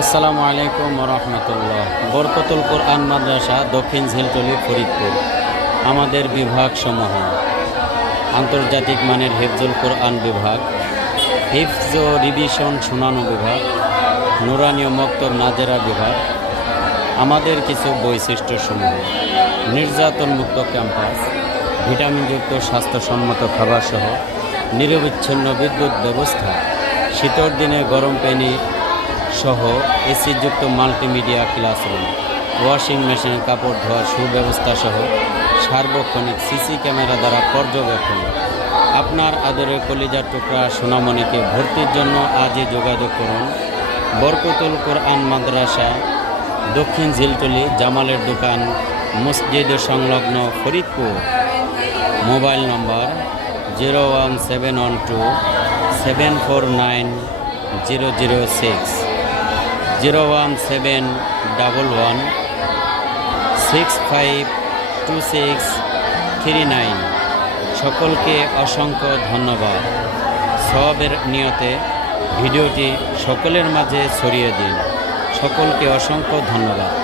আসসালামু আলাইকুম রহমতুল্লাহ। বরকতুল কোরআন মাদ্রাসা, দক্ষিণ ঝিলতলি, ফরিদপুর। আমাদের বিভাগসমূহ: আন্তর্জাতিক মানের হিফজুল কোরআন বিভাগ, হিফজ ও রিভিশন শোনানো বিভাগ, নুরানি ও মক্তব নাজেরা বিভাগ। আমাদের কিছু বৈশিষ্ট্যসমূহ: নির্যাতনমুক্ত ক্যাম্পাস, ভিটামিনযুক্ত স্বাস্থ্যসম্মত খাবারসহ নিরবিচ্ছিন্ন বিদ্যুৎ ব্যবস্থা, শীতের দিনে গরম পানি সহ এসিযুক্ত মাল্টিমিডিয়া ক্লাসরুম, ওয়াশিং মেশিনে কাপড় ধোয়ার সুব্যবস্থা সহ সার্বক্ষণিক সিসি ক্যামেরা দ্বারা পর্যবেক্ষণ। আপনার আদরের কলিজার টুকরা সোনামণিকে ভর্তির জন্য আজই যোগাযোগ করুন। বরকতুল কোরআন মাদ্রাসা, দক্ষিণ ঝিলতলি, জামালের দোকান, মসজিদ সংলগ্ন, ফরিদপুর। মোবাইল নম্বর 01712749006, 01711652639। সকলকে অসংখ্য ধন্যবাদ। সওয়াবের নিয়তে ভিডিওটি সকলের মাঝে ছড়িয়ে দিন। সকলকে অসংখ্য ধন্যবাদ।